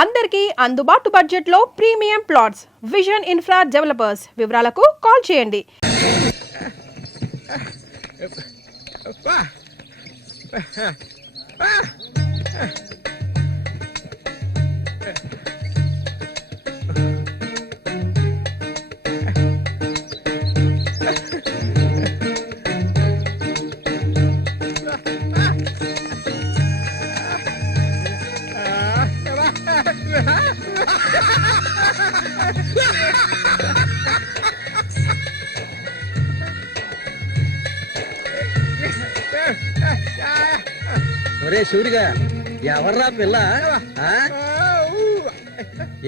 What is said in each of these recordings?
అందరికీ అందుబాటు బడ్జెట్లో premium plots vision infra developers. వివరాలకు కాల్ చేయండి. ఒరే సూరిగా, ఎవర్రా పిల్ల?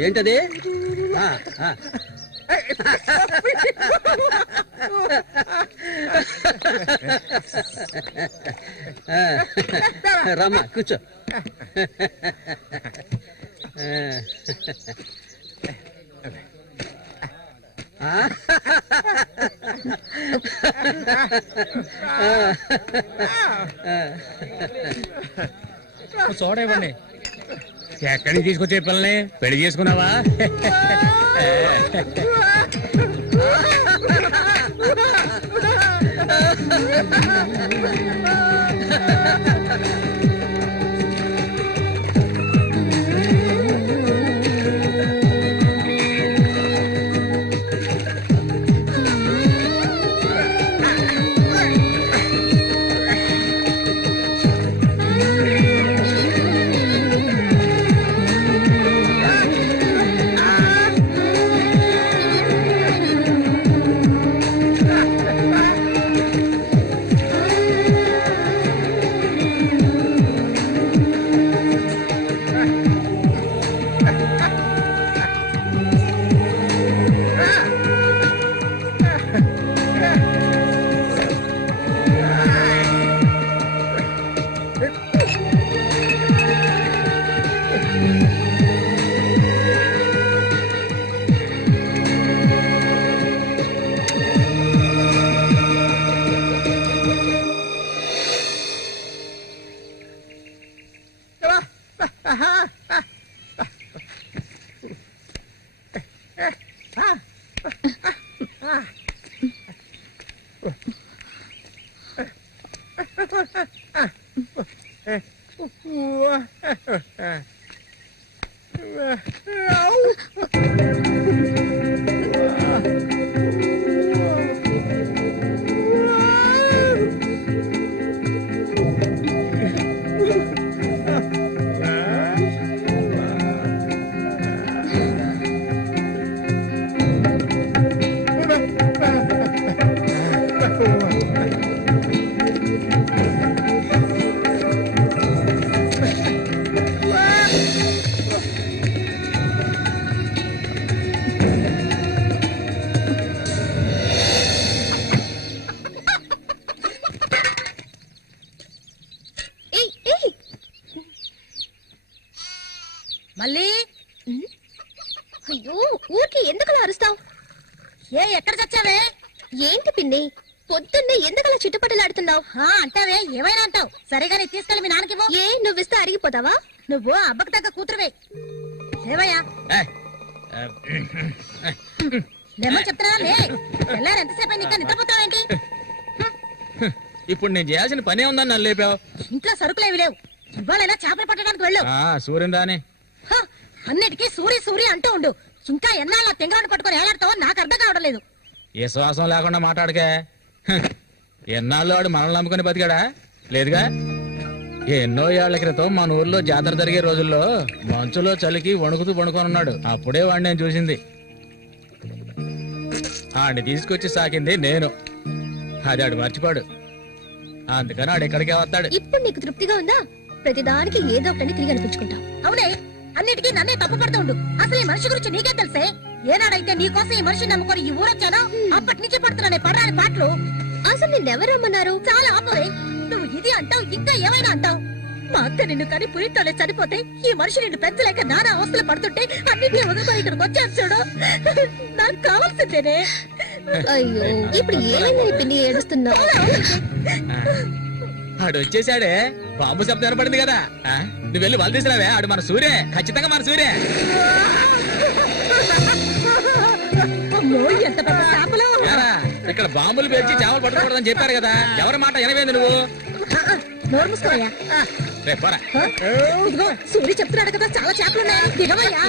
ఏంటది? రమ్మా, కూర్చో. చూడండి, ఎక్కడికి తీసుకొచ్చే పిల్లని పెళ్లి చేసుకున్నావా? మళ్ళీ అయ్యో, ఊరికి ఎందుకలా అరుస్తావు? ఎక్కడ చచ్చావే? ఏంటి పిన్ని, పొద్దున్నే ఎందుకలా చిట్టుపట్టలాడుతున్నావు? అంటావే, ఏమైనా అంటావు. సరేగానే తీసుకెళ్ళి మీ నాన్నకి ఏ నువ్విస్తే అరిగిపోతావా? నువ్వు అబ్బకు తగ్గ కూతురువే. ఏవయ్యా లేమని చెప్తున్నా, లే. వెళ్ళారు ఎంతసేపు ఇంకా నిద్రపోతావేంటి? ఇప్పుడు నేను చేయాల్సిన పనే ఉందని నన్ను లేపావు. ఇంట్లో సరుకులేవి లేవు. ఇవాళైనా చేపలు పట్టడానికి వెళ్ళు. సూర్యుని రాని అన్నిటికీ సూరి సూరి అంటూ ఉండు. ఇంకా ఎన్నాళ్ళ తెంగరాడు పట్టుకొని ఏలాడతావో నాకు అర్థం కావడం లేదు. ఏ శ్వాసం లేకుండా మాట్లాడకే. ఎన్నాళ్ళు వాడు మనల్ని నమ్ముకుని బతికాడా? లేదుగా. ఎన్నో ఏళ్ల క్రితం మన ఊర్లో జాతర జరిగే రోజుల్లో మంచులో చలికి వణుకుతూ పడుకొనున్నాడు. అప్పుడే వాడిని నేను చూసింది. ఆడిని తీసుకొచ్చి సాకింది నేను. అది ఆడు మర్చిపోడు. అందుకని ఆడు ఎక్కడికే వస్తాడు. ఇప్పుడు నీకు తృప్తిగా ఉందా? ప్రతిదానికి ఏదో ఒకటి తిరిగి అనిపించుకుంటావు. అవునే, అన్నిటికీ నన్నే తప్పు పడుతూ ఉండు. అసలు ఈ మనిషి గురించి నీకే తెలుసే. ఏనాడైతే నీకోసం ఈ మనిషిని నమ్ముకొని ఈ ఊరొచ్చానో అప్పటి నుంచి పడుతున్నానే పడరాని పాటలు. అసలు నిన్నెవరమ్మన్నారు? చాలా ఆపవే. నువ్వు ఇది అంటావు, ఇంకా ఏమైనా అంటావు. మా అత్త నిన్ను కని పురితోనే చనిపోతే ఈ మనిషి నిన్ను పెంచలేక నానా అవస్థలు పడుతుంటే అన్నింటినీ వదులుకొని ఇక్కడికి వచ్చాను చూడు. నాకు కావాల్సిందేనే. అయ్యో, ఇప్పుడు ఏమైందని పిన్ని ఏడుస్తున్నావు? ఆడు వచ్చేసాడే. బాంబు శబ్దం వినపడింది కదా. నువ్వు వెళ్ళి వాళ్ళు తీసుకురావే. ఆడు మన సూర్య, ఖచ్చితంగా మన సూర్య. అమ్మో, ఎంత పెద్ద చేపలు! ఇక్కడ బాంబులు పేర్చి చేపలు పట్టకూడదని చెప్పారు కదా. ఎవరి మాట వినవేంది నువ్వు? నోరు మూసుకోవయ్యా. రేపు పోరా. ఇదిగో సూర్య చెప్తున్నాడు కదా, చాలా చేపలు ఉన్నాయి. దిగవయ్యా.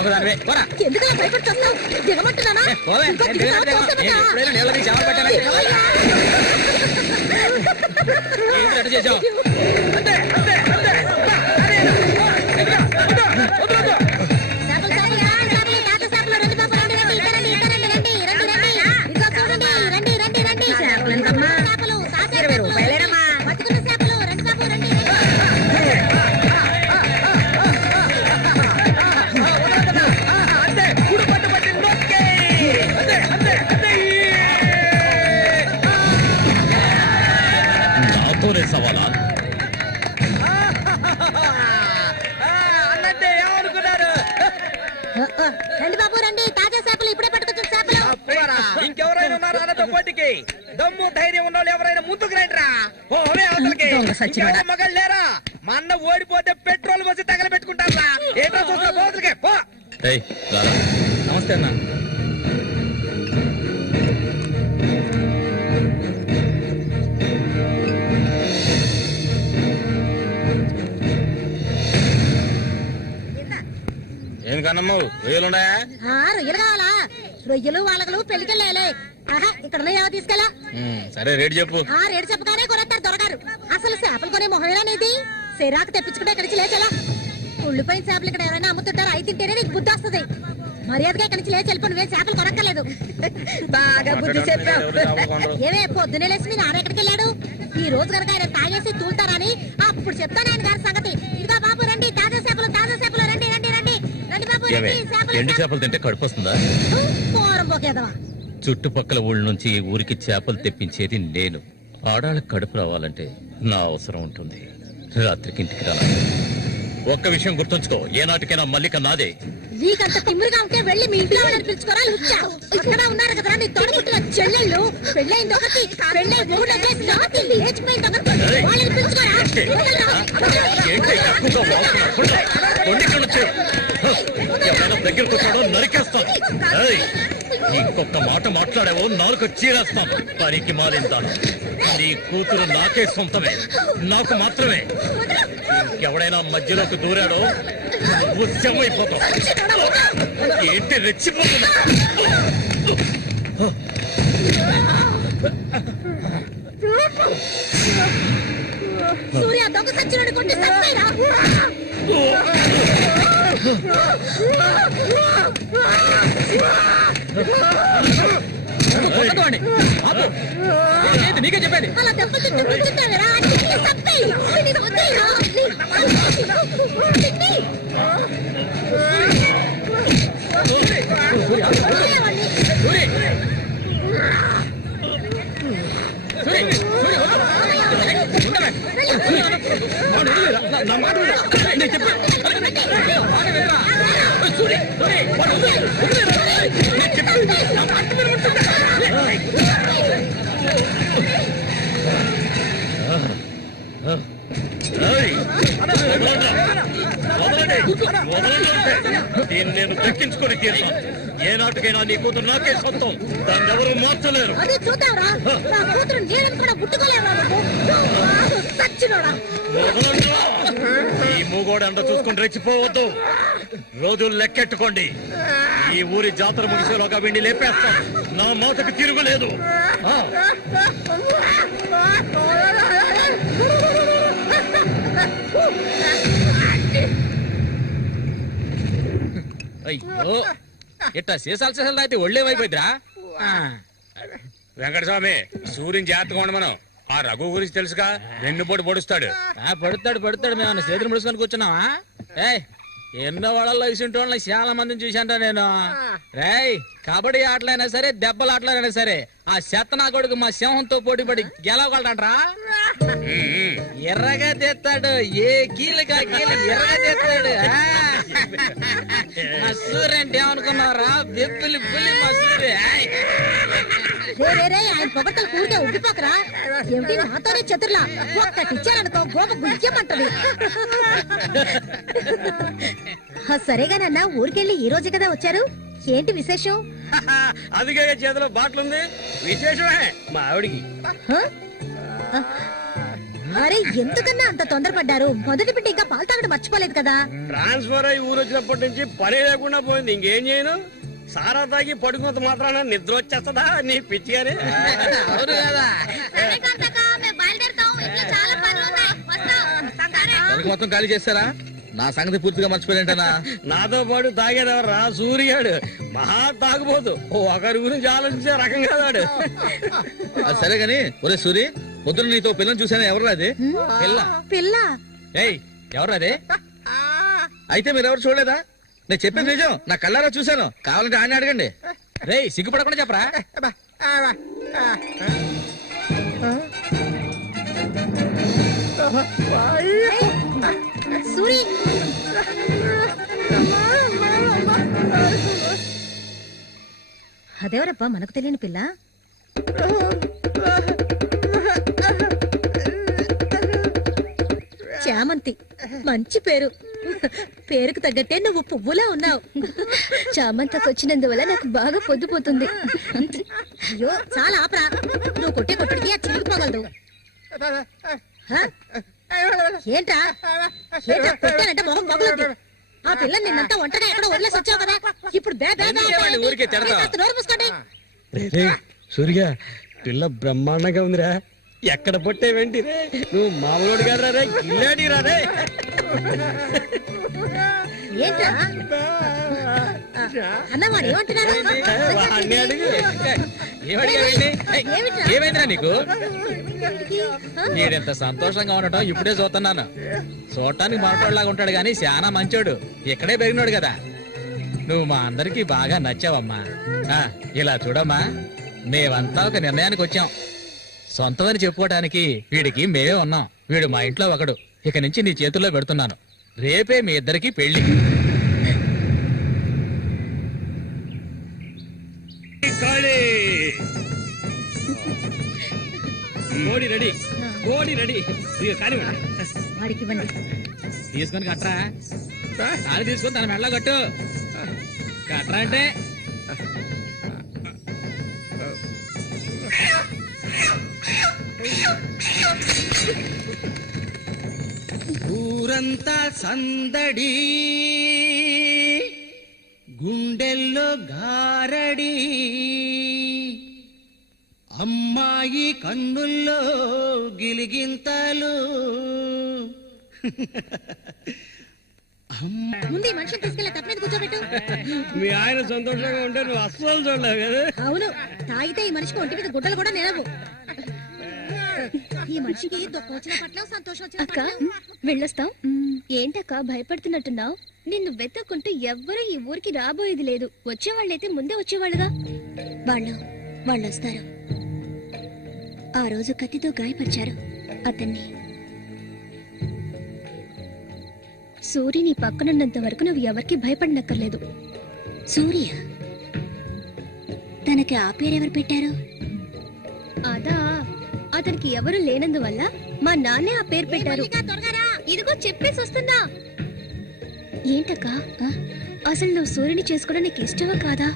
ఒకదానివే పోరా. ఎందుకు భయపడుతున్నావు? దిగమంటున్నానా? పోవే. ఇంకా దిగుతావా? తోసేదట. ఎప్పుడైనా నీళ్ళని చేపలు పెట్టాను. దిగవయ్యా. ఏంటి అటు చేసావు? చేపలు, చేపలు, తాత చేపలు, రండి బాబు, రండి, రండి, ఇటు రండి, ఇటు రండి, రండి, రండి, రండి. ఇదిగో చూడండి, రండి, రండి, రండి. చేపలు, తాత చేపలు, బతుకున్న చేపలు, రండి బాబు, రండి, రండి. నాతోనే సవాలా? అన్నట్టే ఏమనుకున్నారు? రండి బాబు, రండి, తాజా చేపలు, ఇప్పుడే పట్టుకొచ్చిన చేపలు. ఇంకెవరైనా ఉన్నారా అన్నతో పోటీకి? దమ్ము ధైర్యం ఉన్న వాళ్ళు ఎవరైనా ముందుకు రండిరా. ఓవే అవతలకి. ఇంకెవరైనా మగాళ్ళు లేరా? మా అన్న ఓడిపోతే పెట్రోల్ పోసి తగలబెట్టుకుంటారా? ఏంటో చూస్తా పోతులకే పో. నమస్తే అన్న. ఏం కన్నమ్మావు, రొయ్యలున్నాయా? రొయ్యలు కావాలా? రొయ్యలు వాళ్ళగలు పెళ్లికెళ్ళాలి. ఆహా, ఇక్కడ ఉన్నాయో తీసుకెళ్ళా. సరే రేటు చెప్పు. రేటు చెప్పగానే కొనేస్తారు దొరగారు. అసలు చేపలు కొనే మొహమేనేది? సిరాకు తెప్పించుకుంటే ఇక్కడికి లేచెలా. ఉళ్ళిపోయిన చేపలు ఇక్కడ ఎవరైనా అమ్ముతుంటారు. అయి తింటేనే నీకు బుద్ధి వస్తుంది. మర్యాదగా ఇక్కడి నుంచి లేచి వెళ్ళిపో. నువ్వే చేపలు కొనక్కర్లేదు. బాగా బుద్ధి చెప్పావు. ఏమే పొద్దునే లేచి మీ నాన్న ఎక్కడికి వెళ్ళాడు? ఈ రోజు కనుక ఆయన తాగేసి తూలుతారని అప్పుడు చెప్తాను ఆయన గారి సంగతి. ఇదిగో బాబు, రండి, తాజా చేపలు, తాజా చేపలు, రండి, రండి, రండి, రండి బాబు, రండి. ఎండు చేపలు తింటే కడుపు వస్తుందా? పోరం పోకేదవా. చుట్టుపక్కల ఊళ్ళ నుంచి ఈ ఊరికి చేపలు తెప్పించేది నేను. ఆడాళ్ళకి కడుపు రావాలంటే నా అవసరం ఉంటుంది. రాత్రికి ఇంటికి రాను. ఒక్క విషయం గుర్తుంచుకో, ఏనాటికైనా మల్లిక నాదే. నీకంత తిమ్మిరిగా ఉంటే వెళ్ళి మీ ఇంట్లో వాళ్ళని పిలుచుకోరా. లుచ్చా, ఇక్కడ ఉన్నారు కదా నీ తోడుపుట్టిన చెల్లెళ్ళు. పెళ్ళైంది ఒకటి, పెళ్ళై ఊళ్ళో చేసి రాత్రి లేచిపోయింది ఒకటి. వాళ్ళని పిలుచుకోరా. ఎవరైనా దగ్గరకు వచ్చాడో నరికేస్తాను. ఇంకొక మాట మాట్లాడావో నాలుగు చీరేస్తాను. పనికి మారిందాను. నీ కూతురు నాకే సొంతమే, నాకు మాత్రమే. ఇంకెవడైనా మధ్యలోకి దూరాడో నువ్వు శవమైపోతావు. ఏంటి రెచ్చిపోతున్నా? సూర్య దొంగ సచ్చినోడి కొట్టి చంపేరా. నీకే చెప్పేది. అలా దెబ్బతింటే కూర్చుంటావేరా. చంపేయి. వద్దేరా. దీన్ని నేను దక్కించుకొని తీరుతాను. ఏ నాటికైనా నీ కూతురు నాకే సొంతం. దాన్ని ఎవరు మార్చలేరు. అది చూద్దాంరా. నా కూతురు నీళ్ళని కూడా ముట్టుకోలేరా. ఈ మూగోడు అంత చూసుకుని రెచ్చిపోవద్దు. రోజులు లెక్కెట్టుకోండి. ఈ ఊరి జాతర ముగిసేలోగా వీడిని లేపేస్తాను. నా మాటకు తిరుగులేదు. అయ్యో, ఇట్టా సీసాలు సీసాలు అయితే ఒళ్ళేమైపోయిద్దిరా. వెంకటస్వామి, సూర్యుని జాగ్రత్తగా ఉండి మనం. ఆ రఘు గురించి తెలుసుగా, వెన్నుపోటు పొడుస్తాడు. పడుతాడు. మేము చేతులు ముడుచుకొని కూర్చున్నావా? ఏయ్, ఎన్నో వాళ్ళల్లో ఇసుంటి వాళ్ళని చాలా మందిని చూశాంటా నేను. రేయ్, కబడ్డీ ఆటలైనా సరే, దెబ్బల ఆటలైనా సరే, ఆ శతనా కొడుకు మా సింహంతో పోటీపడి గెలవగలడంట్రా. ఎర్రగా తెస్తాడు. ఏ కీలుగా కీలు ఎర్రగా తెస్తాడు. మా సూర్య అంటే ఏమనుకున్నారా? బెబ్బులి పులి మా సూర్య. ఆయన పొగట్టలు కూడితే ఉబ్బిపోకరా. ఏమిటి నాతోనే చతుర్లా ఒక్కటిచ్చారనుకో గోప గుయ్యమంటది. సరేగానన్నా ఊరికెళ్ళి ఈ రోజు కదా వచ్చారు, ఏంటి విశేషం? అందుకే చేతిలో బాటిల్ ఉంది, విశేషమే మా ఆవిడికి. అరే ఎందుకన్నా అంత తొందరపడ్డారు? మొదటి బిడ్డ ఇంకా పాలు తాగడం మర్చిపోలేదు కదా. ట్రాన్స్ఫర్ అయ్యి ఊరు వచ్చినప్పటి నుంచి పని లేకుండా పోయింది. ఇంకేం చేయను, సారా తాగి పడుకున్నంత మాత్రాన నిద్ర వచ్చేస్తుందా నీ పిచ్చిగానే? అవును కదా. తనకి మొత్తం ఖాళీ చేస్తారా? నా సంగతి పూర్తిగా మర్చిపోయింటనా? నాతో పాటు తాగేదెవర్రా? సూర్యాడు మహా తాగుపోతు, ఒకరి గురించి ఆలోచించే రకం కాదాడు. అది సరే గాని, ఒరే సూరి, పొద్దున నీతో పిల్లని చూసాను. ఎవరు అది పిల్ల? పిల్ల ఏయ్ ఎవరు అది? అయితే మీరెవరు చూడలేదా? నేను చెప్పేది నిజం, నా కళ్ళారా చూశాను. కావాలంటే ఆయన అడగండి. రేయ్ సిగ్గుపడకుండా చెప్పరా. సూరి అదేవరబ్బా మనకు తెలియని పిల్ల? చామంతి, మంచి పేరు. పేరుకు తగ్గట్టే నువ్వు పువ్వులా ఉన్నావు. చామంతకు వచ్చినందువల్ల నాకు బాగా పొద్దుపోతుంది. అయ్యో చాలా ఆపరా, నువ్వు కొట్టే కొట్టుడికి ఆ చిరిగిపోగలదు. ఏంట్రా ఏంట్రా కొట్టానంటే మొహం పగులుద్ది. ఆ పిల్ల నిన్నంతా ఒంటరిగా ఎక్కడో వదిలేసి వచ్చావు కదా, ఇప్పుడు ఊరికే తిడతావా? నోరు మూసుకోండి. సూర్య పిల్ల బ్రహ్మాండంగా ఉందిరా. ఎక్కడ పొట్టేవేంటి రే, నువ్వు మామూలు గారు రే, గిల్లాడి రా రే. ఏంట్రా అన్నవాడు ఏమంటున్నాడు? వాడిని అడుగు. ఏమైందిరా నీకు? మీరెంత సంతోషంగా ఉండటం ఇప్పుడే చూస్తున్నాను. చూడటానికి మాట్లాడలాగా ఉంటాడు గాని చాలా మంచోడు. ఇక్కడే పెరిగినాడు కదా. నువ్వు మా అందరికి బాగా నచ్చావమ్మా. ఇలా చూడమ్మా, మేమంతా ఒక నిర్ణయానికి వచ్చాం. సొంతమని చెప్పుకోవటానికి వీడికి మేమే ఉన్నాం. వీడు మా ఇంట్లో ఒకడు. ఇక నుంచి నీ చేతుల్లో పెడుతున్నాను. రేపే మీ ఇద్దరికి పెళ్లి. కోడి రెడీ, కోడి రెడీ. కానీ వాడికి ఇవ్వండి. తీసుకొని కట్టరా. అది తీసుకొని తన మెడలో కట్టు. కట్టరా అంటే ఊరంతా సందడి, గుండెల్లో గారడి, అమ్మాయి కన్నుల్లో గిలిగింతలు. ముందు ఈ మనిషిని తీసుకెళ్ళి తప్ప మీద కూర్చోబెట్టు. మీ ఆయన సంతోషంగా ఉంటే నువ్వు అస్సలు చూడలేవు కదా. అవును, తాగితే ఈ మనిషికి ఒంటి మీద గుడ్డలు కూడా నిలవు. ఈ మనిషికి దుఃఖం వచ్చిన పట్ల సంతోషం వచ్చిన అక్క వెళ్ళొస్తాం. ఏంటక్క భయపడుతున్నట్టున్నావు? నిన్ను వెతకుంటూ ఎవ్వరూ ఈ ఊరికి రాబోయేది లేదు. వచ్చేవాళ్ళైతే ముందే వచ్చేవాళ్ళుగా. వాళ్ళు వస్తారు. ఆ రోజు కత్తితో గాయపరిచారు అతన్ని. సూర్య నీ పక్కనున్నంత వరకు నువ్వు ఎవరికి భయపడనక్కర్లేదు. సూర్య తనకి ఆ పేరెవరు పెట్టారు? అదా, అతనికి ఎవరు లేనందువల్ల మా నాన్నే ఆ పేరు పెట్టారు. ఇదిగో చెప్పేసి వస్తున్నా. ఏంటక్క, అసలు నువ్వు సూర్యుని చేసుకోవడం నీకు ఇష్టమా కాదా?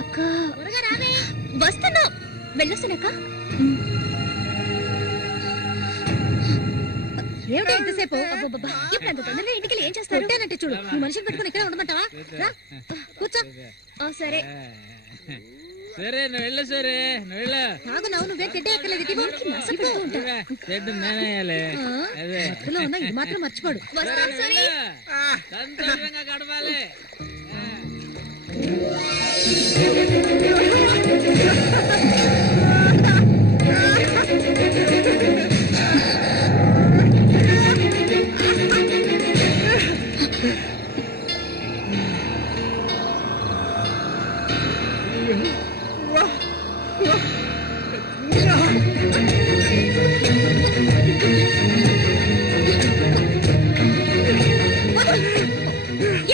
అక్క వస్తున్నా, వెళ్ళొస్తానక్క. ఏమిటి ఎంతసేపు? ఇప్పుడు అంత తొందరగా ఇంటికి ఏం చేస్తారు? అంటే చూడు, ఈ మనిషిని పెట్టుకుని ఇక్కడ ఉండమంటావా? రా, కూర్చో. సరే సరే నువ్వు వెళ్ళు. సరే నువ్వు వెళ్ళు. ఆగు, నువ్వే తిట్టే ఎక్కలేదు. మత్తులో ఉన్నా ఇది మాత్రం మర్చిపోడు. వస్తాను సూరి. సంతోషంగా గడపాలి.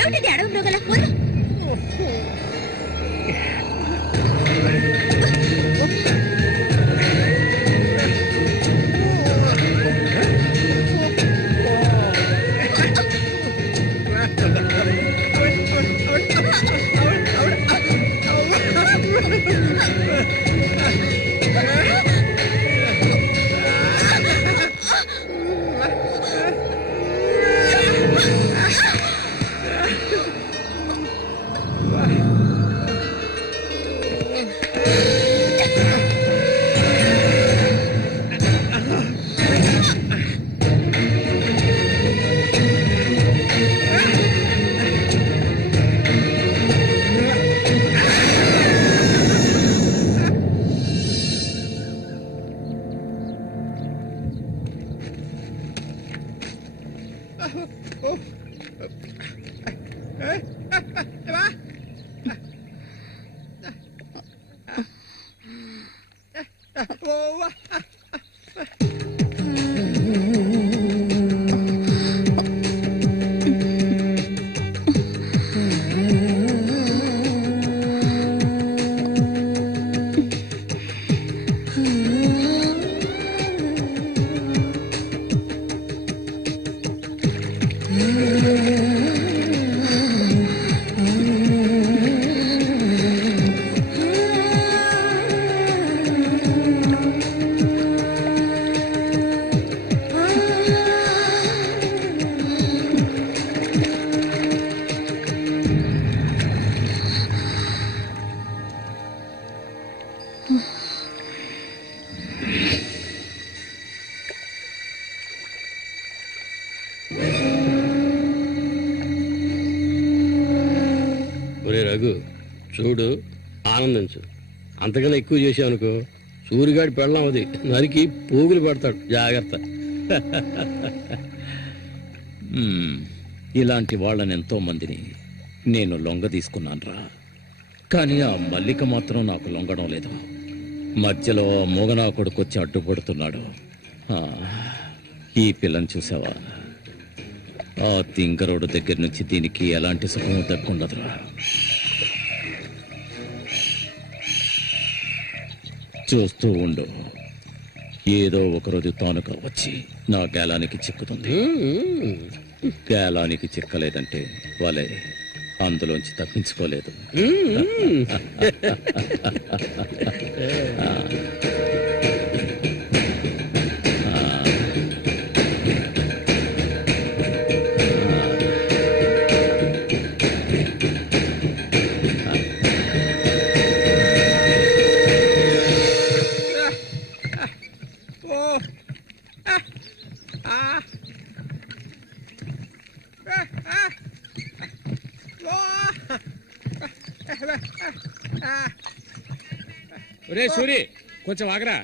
ఏమిటిది అడవి మృగల? ఒరే రఘు చూడు, ఆనందించు. అంతకన్నా ఎక్కువ చేసావు అనుకో సూరిగాడి పెళ్ళం అది నరికి పోగులు పడతాడు. జాగ్రత్త. ఇలాంటి వాళ్ళని ఎంతో మందిని నేను లొంగ తీసుకున్నానురా. కానీ ఆ మల్లిక మాత్రం నాకు లొంగడం లేదు. మధ్యలో మూగనా కొడుకొచ్చి అడ్డుపడుతున్నాడు. ఈ పిల్లని చూసావా? ఆ తింగరోడు దగ్గర నుంచి దీనికి ఎలాంటి సుఖం దక్కుండదురా. చూస్తూ ఉండు, ఏదో ఒకరోజు తానుక వచ్చి నా గేలానికి చిక్కుతుంది. గేలానికి చిక్కలేదంటే వాళ్ళే అందులోంచి తప్పించుకోలేదు. ఒరే సూరి, కొంచెం ఆగరా.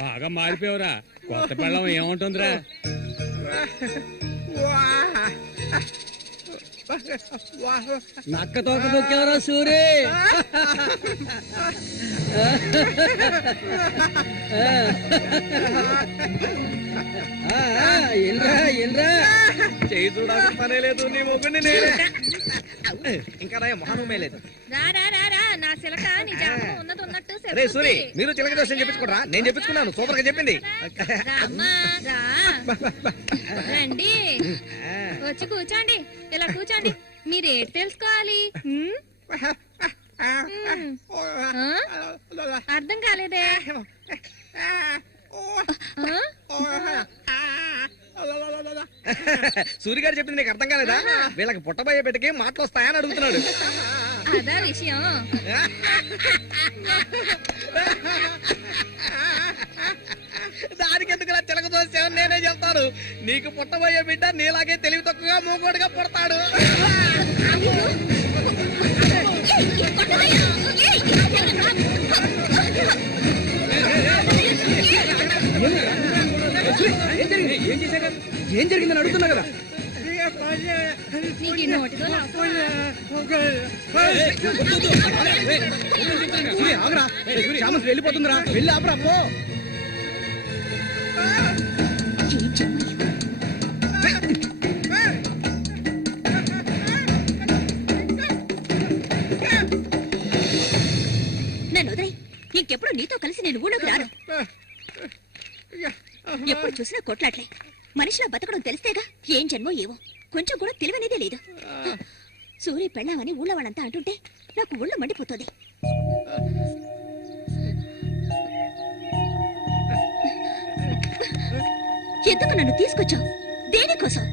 బాగా మారిపోయావురా. కొత్త పెళ్ళం ఏముంటుందిరా? నక్క తోక దొక్కేవరా సూరి. చేయి చూడాల్సిన పనే లేదు, నీ మొగ్గుని నేనే. ఇంకా మొహమే లేదు. రే సూరి, మీరు చిలక దోషం చెప్పించుకోరా? నేను చెప్పించుకున్నాను, సూపర్ గా చెప్పింది. రండి, వచ్చి కూర్చోండి. ఇలా కూర్చోండి. మీరేటి తెలుసుకోవాలి? అర్థం కాలేదే? సూరి గారు చెప్పింది నీకు అర్థం కాలేదా? వీళ్ళకి పుట్టబోయే బిడ్డకి మాటలు వస్తాయని అడుగుతున్నాడు. అదా విషయం. దానికి ఎందుకు చిలక దోషం నేనే చెప్తాను. నీకు పుట్టబోయే బిడ్డ నీలాగే తెలివి తక్కువగా మూకోడుగా పుడతాడు. ఏం జరిగిందని అడుగుతున్నా కదా. నీకు ఈ నోటితో వెళ్ళిపోతుందిరా, వెళ్ళి ఆపరా. నన్ను వదిలేయ్. ఇంకెప్పుడు నీతో కలిసి నేను ఊళ్ళోకి రాను. ఎప్పుడు చూసినా కొట్లాట్లే. మనిషిలా బతకడం తెలిస్తేగా. ఏం జన్మో ఏవో, కొంచెం కూడా తెలివనేదే లేదు. సూర్య పెళ్ళామని ఊళ్ళో వాళ్ళంతా అంటుంటే నాకు ఊళ్ళో మండిపోతుంది. ఎందుకు నన్ను తీసుకొచ్చావు? దేనికోసం?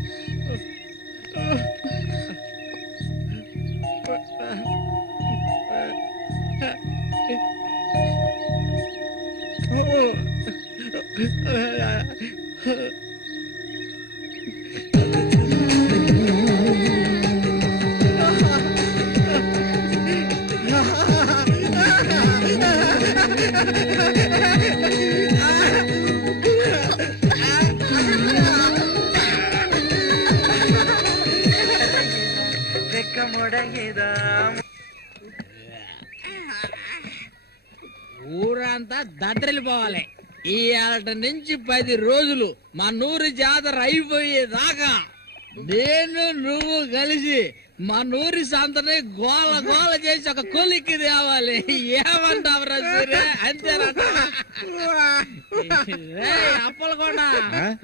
ఊరంతా దద్దరిల్లిపోవాలి. ఈ ఏట నుంచి 10 రోజులు మా నూరు జాతర అయిపోయేదాకా నేను నువ్వు కలిసి మా నూరి సంతని గోల గోల చేసి ఒక కొలిక్కి తేవాలి. ఏమంటావురా సూర్య? అంతేనంటావా? అప్పలు కూడా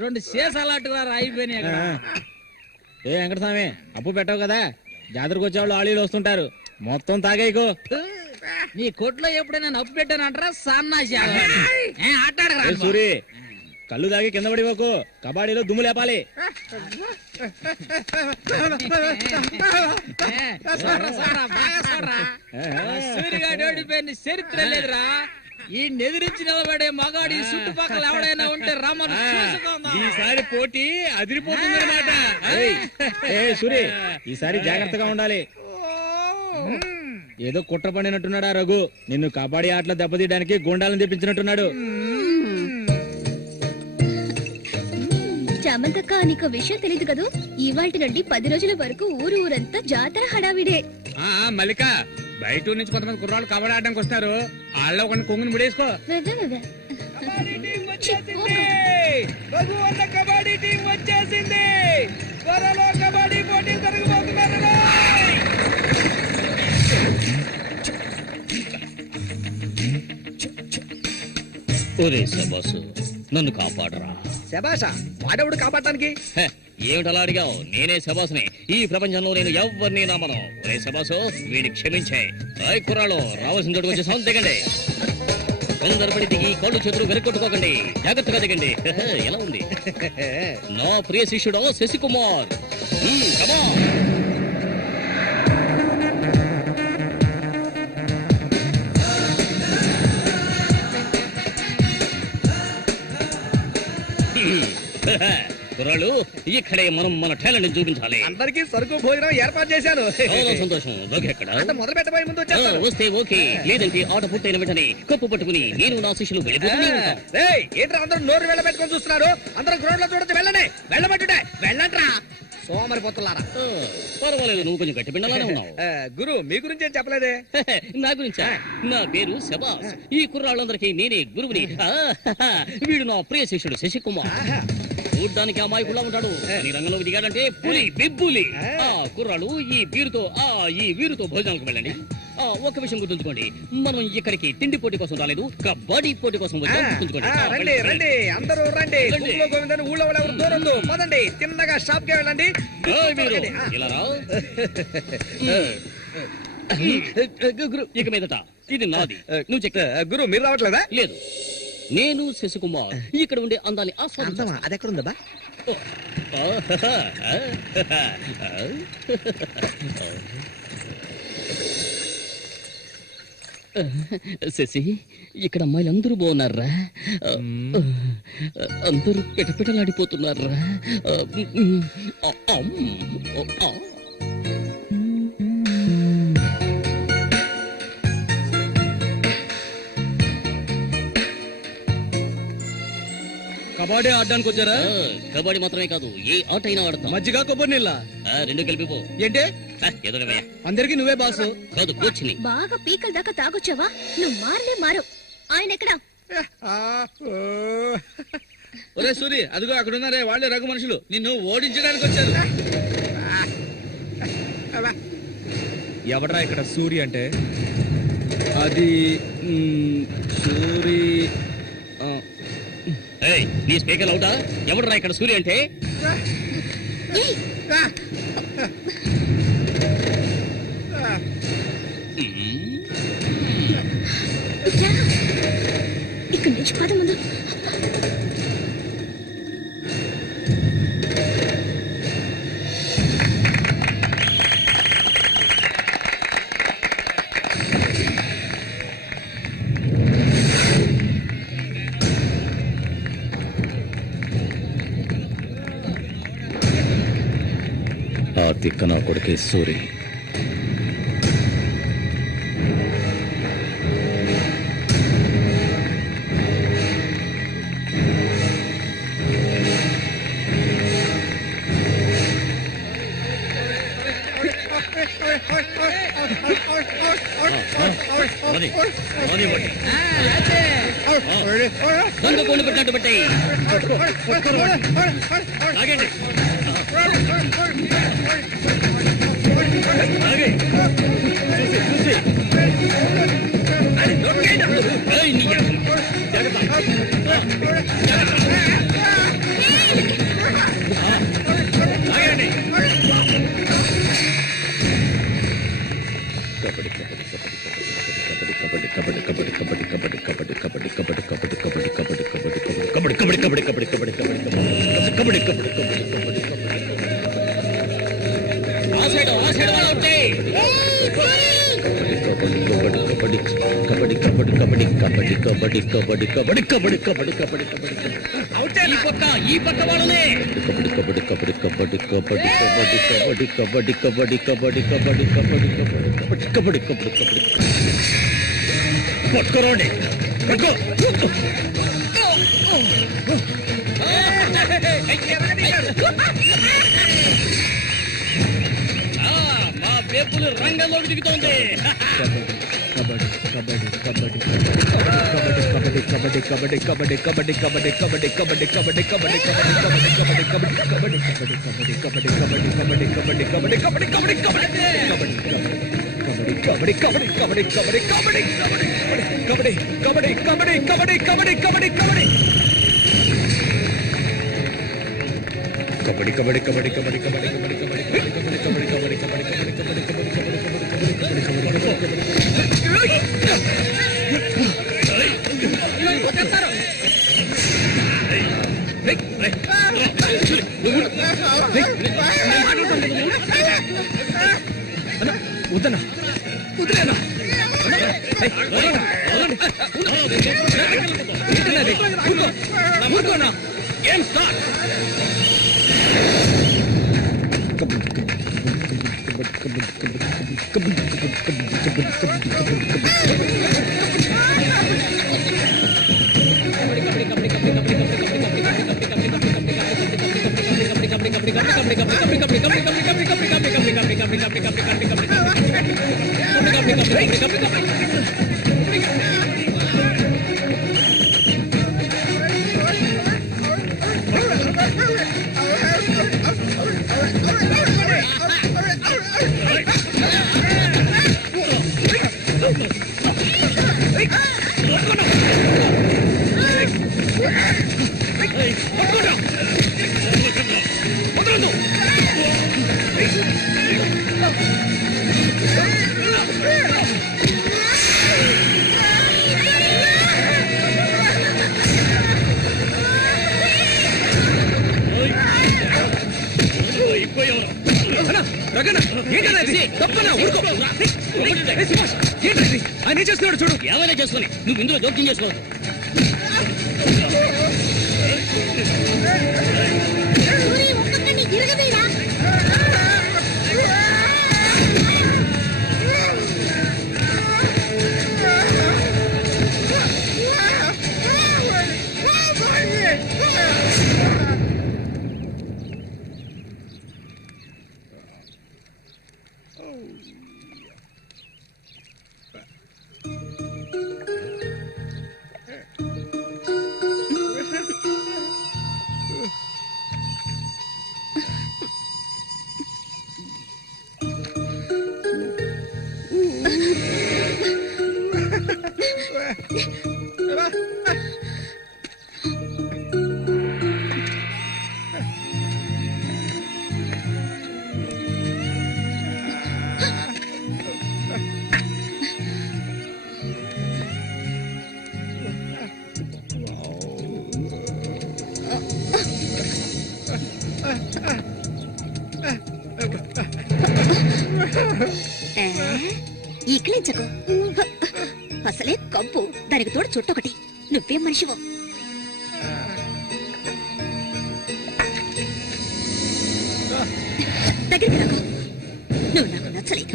2 సీసాలట్టుగా అయిపోయినాయి అక్కడ. ఏ వెంకటస్వామి, అప్పు పెట్టావు కదా, జాతరకు వచ్చేవాళ్ళు ఆళీలు వస్తుంటారు, మొత్తం తాగేయకు. నీ కొట్లో ఎప్పుడైనా నప్పు పెట్టానంటారా? సన్నాసి ఆటాడరా సూరి, కళ్ళు తాగి కింద పడిపోకు, కబాడీలో దుమ్ము లేపాలి. సూర్యగాడు ఓడిపోయిన చరిత్ర లేదురా. ఈ నెదిరించి నిలబడే మగాడు ఈ చుట్టుపక్కల ఎవడైనా ఉంటే రమ్మను చూసుకుందాం. ఈసారి పోటీ అదిరిపోతుందన్నమాట. సూరి, ఈసారి జాగ్రత్తగా ఉండాలి. ఏదో కుట్ర పడినట్టున్నాడా రఘు? నిన్ను కబడ్డీ ఆటలో దెబ్బతీయడానికి గుండాలను తెప్పించినట్టున్నాడు. చామంతక్క, నీకు విషయం తెలీదు కదూ, ఇవాల్టి నుండి 10 రోజుల వరకు ఊరంతా జాతర హడావిడే. మల్లిక, బయట ఊరు నుంచి కొంతమంది కుర్రాళ్ళు కబడ్డీ ఆడడానికి వస్తారు, వాళ్ళ కొన్ని కొంగుని ముడేసుకో. కబడ్డీ టీం వచ్చేసింది. త్వరలో కబడ్డీ పోటీ జరగబోతున్నారు. ఒరే శబాసు, నన్ను కాపాడరా. శబాషా, వాడెవడు కాపాడటానికి? ఏమిటలా అడిగావు? నేనే శబాసుని. ఈ ప్రపంచంలో నేను ఎవరిని నమ్మను. ఒరే శబాసు, వీడిని క్షమించే. కుర్రాళ్ళు రావాల్సిన చోటుకు వచ్చి సౌండ్ దిగండి. అందరపడి దిగి కళ్ళు చేతులు వెనకొట్టుకోకండి, జాగ్రత్తగా దిగండి. ఎలా ఉంది నా ప్రియ శిష్యుడు శశికుమార్? కమాన్. కుర్రాళ్ళు, ఇక్కడే మనం మన టాలెంట్ చూపించాలి. అందరికీ సరుకు భోజనం ఏర్పాటు చేశాను. చాలా సంతోషం. ఎక్కడ మొదలు పెట్టబోయే ముందు వచ్చేస్తాను. వస్తే ఓకే, లేదంటే ఆట పూర్తయిన వెంటనే కప్పు పట్టుకుని నేను నా శిష్యులు వెళ్ళిపోతూనే ఉంటాం. ఏంట్రా అందరూ నోరు వెళ్ళబెట్టుకొని చూస్తున్నారు? అందరూ గ్రౌండ్ లో చూడొచ్చు. వెళ్ళండి, వెళ్ళబట్టుంటే వెళ్ళంట్రా సోమరిపోతున్నారా. పర్వాలేదు, నువ్వు కొంచెం గట్టి పిండాలనే ఉన్నావు. గురు, మీ గురించి ఏం చెప్పలేదే? నా గురించా? నా పేరు శబాస్. ఈ కుర్రాళ్ళందరికీ నేనే గురువుని. వీడు నా ప్రియ శిష్యుడు శశికుమార్. చూడ్డానికి అమాయకులా ఉంటాడు, నీ రంగంలోకి దిగాడంటే పులి బిబ్బులి. కుర్రాళ్ళు, ఈ వీరుతో భోజనానికి వెళ్ళండి. ఒక విషయం గుర్తుంచుకోండి, మనం ఇక్కడికి తిండి పోటీ కోసం రాలేదు, కబడ్డీ పోటీ కోసం వచ్చాం. రండి రండి, అందరూ రండి. గోవిందని ఊళ్ళో ఎవరు దూరం పదండి, తిన్నగా షాప్ కి వెళ్ళండి. ఇలా రా. ఇక మీదట ఇది నాది. నువ్వు చెక్. గురు, మీరు రావట్లేదా? లేదు, నేను శశికుమార్ ఇక్కడ ఉండే అందాన్ని ఆస్వాదించా. అది ఎక్కడ ఉందా? శశి, ఇక్కడ అమ్మాయిలు అందరూ బాగున్నారా? అందరూ పిటపిటలాడిపోతున్నారా? కబడ్డీ ఆడడానికి వచ్చారా? కబడ్డీ మాత్రమే కాదు, ఏ ఆట అయినా ఆడతాం. మజ్జిగ కొబ్బరి నీళ్ళ 2 కలిపిపో. ఏంటే? ఏదో అందరికి నువ్వే బాసు కాదు, కోచ్ని. బాగా పీకల దాకా తాగొచ్చావా? నువ్వు మారు. ఆయన ఎక్కడా? ఒరే సూరి, అదిగో అక్కడ ఉన్నారే, వాళ్ళే రఘు మనుషులు, నిన్ను ఓడించడానికి వచ్చారు. ఎవడరా ఇక్కడ సూరి అంటే? అది సూరి. నీ స్పీకర్ అవుతా? ఎవడరా ఇక్కడ సూర్య అంటే? ఇక్కడి నుంచి పద ముందు. ఆ తిక్క నా కొడుకే సూరి. దొంగ కొండు పెట్టినట్టు పెట్టాయి. ఆగండి. ఏయ్, నీ ఆగండి. ఆ సైడ్ వాళ్ళు ఉంటే ఈ పక్క వాళ్ళనే పట్టుకోరండి. మా పేపులు రంగంలోకి దిగుతోంది. వద్దనా వదిలేనా ఊరుకోనా ఏం స్టార్ట్ ఆయన చేస్తున్నాడు చూడు. ఏమైనా చేసుకొని నువ్వు ఇందులో జోక్యం చేసుకోవద్దు. ఈకిలించకు. అసలే కంపు, దానికి తోడు చుట్టొకటి. నువ్వేం మనిషివో. దగ్గరికి రాకు. నువ్వు నాకు నచ్చలేదు.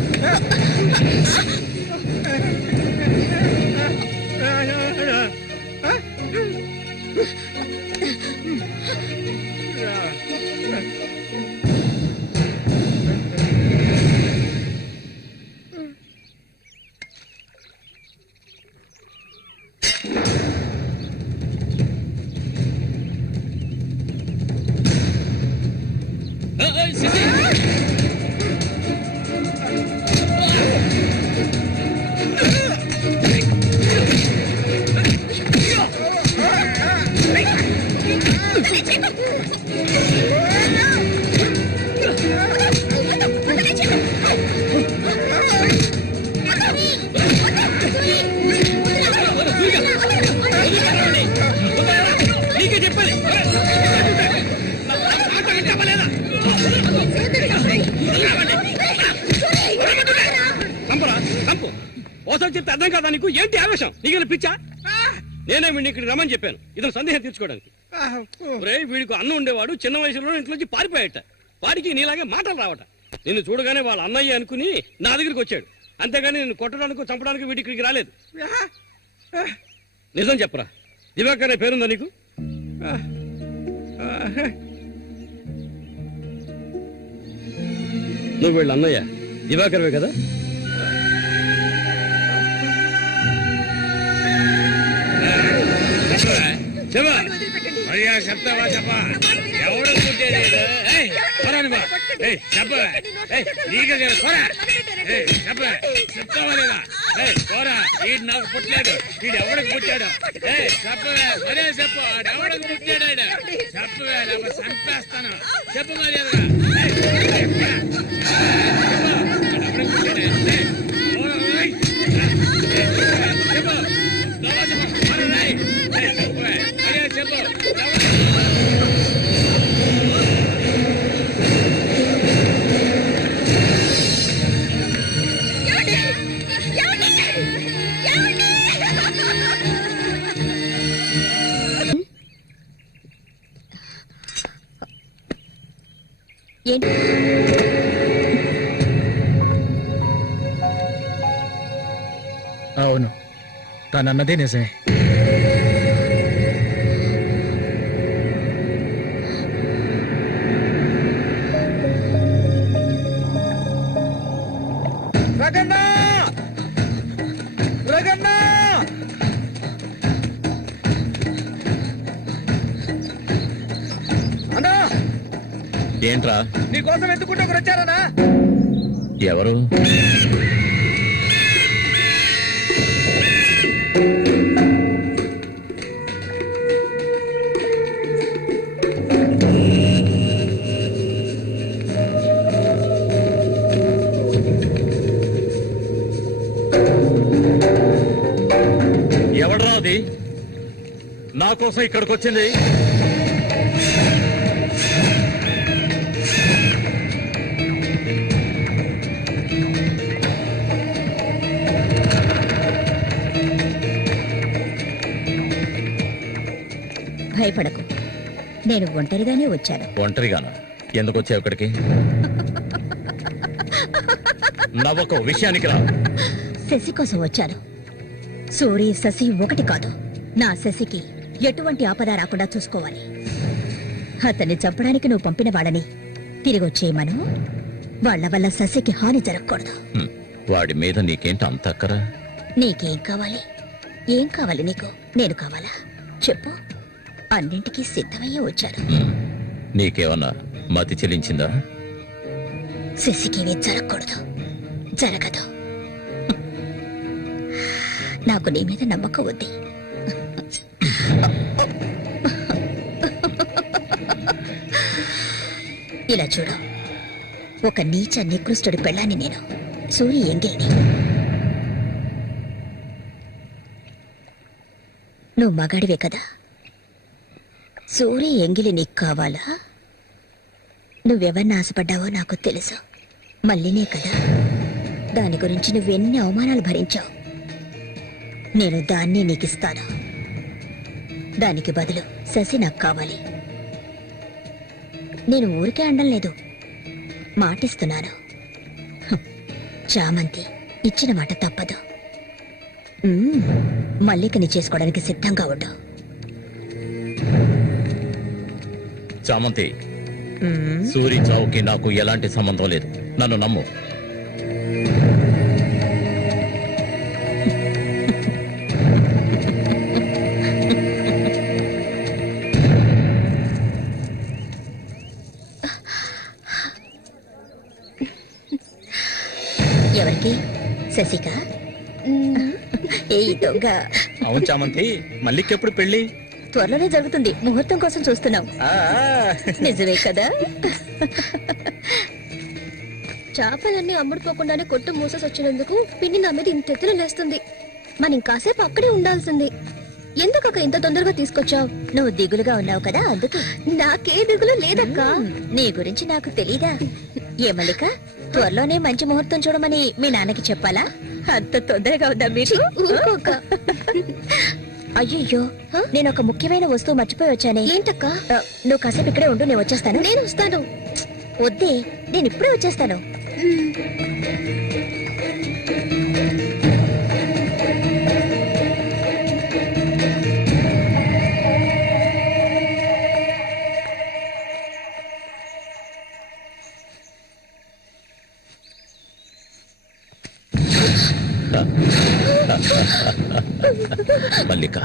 చంపరా చంపు ఓసారి చెప్తే అర్థం కాదా నీకు? ఏంటి ఆవేశం? నీకు పిచ్చా? నేనే వీడిని ఇక్కడికి రమ్మని చెప్పాను ఇతను సందేహం తీర్చుకోవడానికి. వీడికి అన్నం ఉండేవాడు, చిన్న వయసులో ఇంట్లోంచి పారిపోయాట. వాడికి నీలాగే మాటలు రావట. నిన్ను చూడగానే వాళ్ళ అన్నయ్య అనుకుని నా దగ్గరికి వచ్చాడు, అంతేగాని నిన్ను కొట్టడానికి చంపడానికి వీడి ఇక్కడికి రాలేదు. నిజం చెప్పరా, దివాకర్ అనే పేరుందా నీకు? నువ్వు వీళ్ళ అన్నయ్య దివాకర్వే కదా? చెప్తావా చెప్పా? ఎవడు పుట్టాడు? చెప్తావా లేదా? పోరా, వీడు నాకు పుట్టలేదు. వీడు ఎవడికి పుట్టాడు? చెప్పవే, మరే చెప్పు. ఎవడికి పుట్టాడు? చెప్పవే, లేకపోతే చంపేస్తాను. చెప్పు మరి. అవును, తనన్నదే నిజమే. ఏంట్రా? నీకోసం ఎందుకుంటే ఒకరు వచ్చారనా? ఎవరు? ఎవడ్రా అది నా కోసం ఇక్కడికి వచ్చింది? భయపడకు, నేను ఒంటరిగానే వచ్చాను. ఒంటరిగానా? ఎందుకు వచ్చావు ఇక్కడికి? నవ్వకు, విషయానికి రా. శశి కోసం వచ్చాను. సూరి శశి ఒకటి కాదు. నా శశికి ఎటువంటి ఆపద రాకుండా చూసుకోవాలి. అతన్ని చంపడానికి నువ్వు పంపిన వాళ్ళని తిరిగి వచ్చేయమను. వాళ్ల వల్ల శశికి హాని జరగకూడదు. వాడి మీద నీకేంటి అంత అక్కరా? నీకేం కావాలి? ఏం కావాలి నీకు? నేను కావాలా చెప్పు. అన్నింటికీ సిద్ధమయ్యే వచ్చాను. నీకేమన్నా మతి చెల్లించిందా? శశికి జరగకూడదు, జరగదు. నాకు నీ మీద నమ్మకం ఉంది. ఇలా చూడు, ఒక నీచ నికృష్టుడి పెళ్ళాన్ని నేను, సూరి ఎంగిల్ని. నువ్వు మగాడివే కదా? సూరి ఎంగిలి నీకు కావాలా? నువ్వెవరిని ఆశపడ్డావో నాకు తెలుసు. మళ్ళీనే కదా. దాని గురించి నువ్వెన్ని అవమానాలు భరించావు. నేను దాన్ని నీకిస్తాను. దానికి బదులు శశి నాకు కావాలి. నేను ఊరికే అండం లేదు, మాటిస్తున్నాను. చామంతి ఇచ్చిన మాట తప్పదు. మల్లికని చేసుకోవడానికి సిద్ధంగా ఉండు. చామంతి, సూరి చావుకి నాకు ఎలాంటి సంబంధం లేదు. నన్ను నమ్ము. ఎవరికి? శశిక? ఏ దొంగ! అవును చామంతి, మల్లికెప్పుడు పెళ్లి? త్వరలోనే జరుగుతుంది. ముహూర్తం కోసం చూస్తున్నాం. నిజమే కదా? చేపలన్నీ అమ్ముడుపోకుండానే కొట్టు మూసేసి వచ్చినందుకు పిన్ని నా మీద ఇంత ఎత్తున లేస్తుంది. మనం ఇంకాసేపు అక్కడే ఉండాల్సింది. ఎందుకక్క ఇంత తొందరగా తీసుకొచ్చావు? నువ్వు దిగులుగా ఉన్నావు కదా అందుకే. నాకే దిగులు లేదక్క. నీ గురించి నాకు తెలీదా? ఏ మల్లిక, త్వరలోనే మంచి ముహూర్తం చూడమని మీ నాన్నకి చెప్పాలా? అంత తొందరగా ఉందా మీరు? ఊరుకోక. అయ్యయ్యో, నేను ఒక ముఖ్యమైన వస్తువు మర్చిపోయి వచ్చానే. ఏంటక్క? నువ్వు కాసేపు ఇక్కడే ఉండు, నేను వచ్చేస్తాను. నేను వస్తాను. వద్దే, నేను ఇప్పుడే వచ్చేస్తాను. మల్లిక,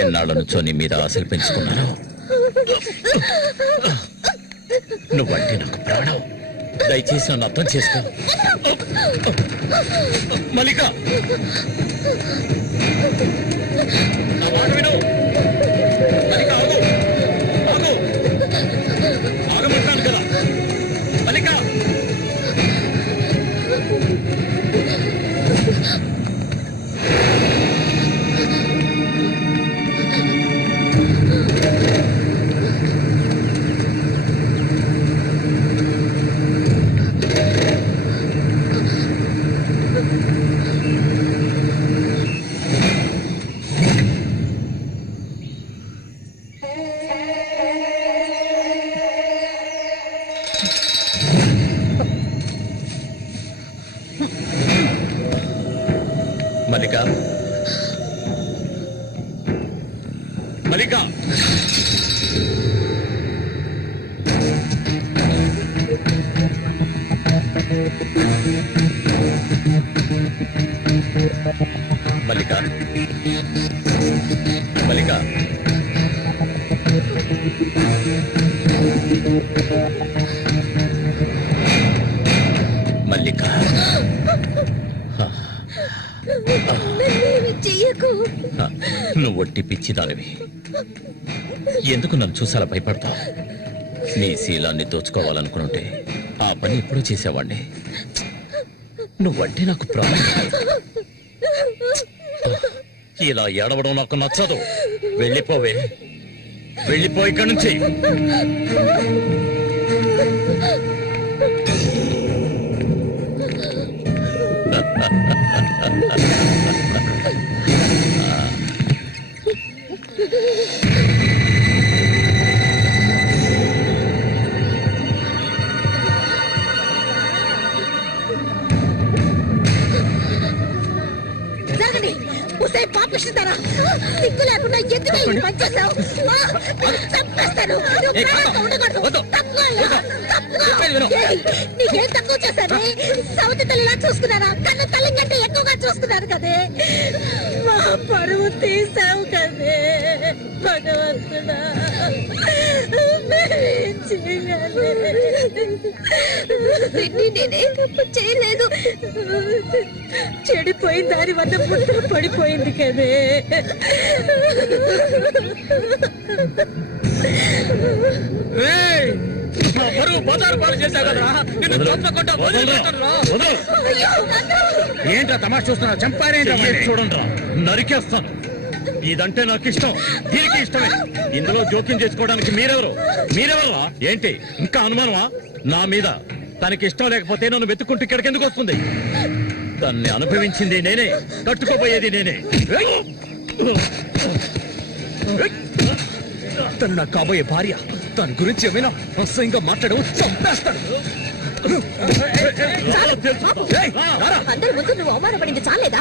ఎన్నాళ్ళ నుంచో నీ మీద ఆశలు పెంచుకున్నాను. నువ్వంటే నాకు ప్రాణం. దయచేసి నన్ను అర్థం చేసుకో. మల్లిక, నా మాట విను. మల్లిక, ఆగు, ఆగు, ఆగమంటాను కదా. మల్లిక, మల్లిక, మల్లిక, మల్లిక, మల్లిక, మల్లిక, చెయ్యకు. నువ్వు ఒట్టి పిచ్చిదానివి. ఎందుకు నన్ను చూసాలా భయపడతావు? నీ శీలాన్ని దోచుకోవాలనుకుంటే ఆ పని ఎప్పుడూ చేసేవాణ్ణి. నువ్వంటే నాకు ప్రాణం. ఇలా ఏడవడం నాకు నచ్చదు. వెళ్ళిపోవే, వెళ్ళిపో ఇక్కడి నుంచి. జరగండి. ఉసే పాపిస్తారా? సిగ్గు లేకుండా ఎందుకు ఈ పని చేశావు? చంపేస్తాను. నువ్వు ప్రాణంగా ఉండకూడదు. తక్కువ. నీకేం తక్కువ చేశాను? సౌతి తల్లిలా చూసుకున్నారా? కన్ను తల్లి కంటే ఎక్కువగా చూసుకున్నారు కదే. మా పరువు తీసావు కదే భగవంతుడా. నేనే తప్పు చేయలేదు. చెడిపోయిన దాని వద్ద పుట్టు పడిపోయింది కదే. ఏంట్రా తమాషా చూస్తున్నా? చంపారేంటి? చూడండి రా, నరికేస్తాను. ఇదంటే నాకు ఇష్టం, దీనికి ఇష్టమే. ఇందులో జోక్యం చేసుకోవడానికి మీరెవరా? ఏంటి ఇంకా అనుమానమా నా మీద? తనకి ఇష్టం లేకపోతే నన్ను వెతుక్కుంటూ ఇక్కడికి ఎందుకు వస్తుంది? దాన్ని అనుభవించింది నేనే, కట్టుకోబోయేది నేనే. తను నాకు కాబోయే భార్య. దాని గురించి ఏమైనా అసహ్యంగా మాట్లాడవు, చంపేస్తాడు. అందరి ముందు నువ్వు అవమానపడింది చాలేదా?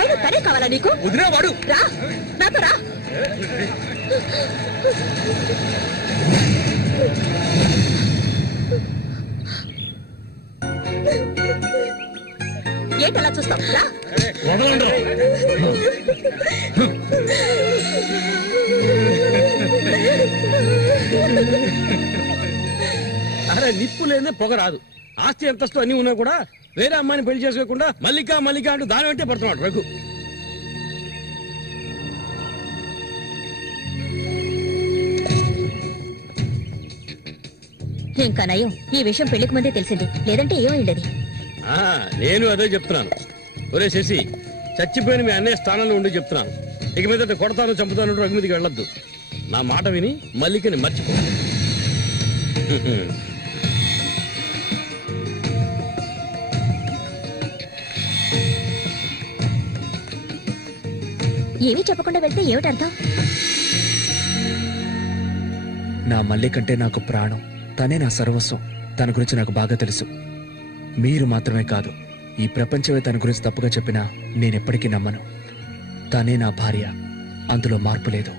అయినా తనే కావాలా నీకు? వదిలేవాడు. రా, నాతో రా. ఏంటలా చూస్తావు? రా. వదలండి. అరే నిప్పు లేదే పొగ రాదు. ఆస్తి అంతస్తు అన్ని ఉన్నా కూడా వేరే అమ్మాయిని పెళ్లి చేసుకోకుండా మల్లిక మల్లిక అంటూ దాని వెంటే పడుతున్నాడు రఘు. ఇంకా నయం, ఈ విషయం పెళ్లికి ముందే తెలిసింది. లేదంటే ఏమైండది? నేను అదే చెప్తున్నాను. ఒరే శశి, చచ్చిపోయిన మీ అన్నయ్య స్థానంలో ఉండి చెప్తున్నాను. ఇక మీద కొడతాను చంపుతాను రఘుమతికి వెళ్ళొద్దు. నా మాట విని మల్లికని మర్చిపో. ఏమీ చెప్పకుండా వెళ్తే ఏమిటి అర్థం? నా మల్లి కంటే నాకు ప్రాణం, తనే నా సర్వస్వం. తన గురించి నాకు బాగా తెలుసు. మీరు మాత్రమే కాదు, ఈ ప్రపంచమే తన గురించి తప్పుగా చెప్పినా నేనెప్పటికీ నమ్మను. తనే నా భార్య, అందులో మార్పు లేదు.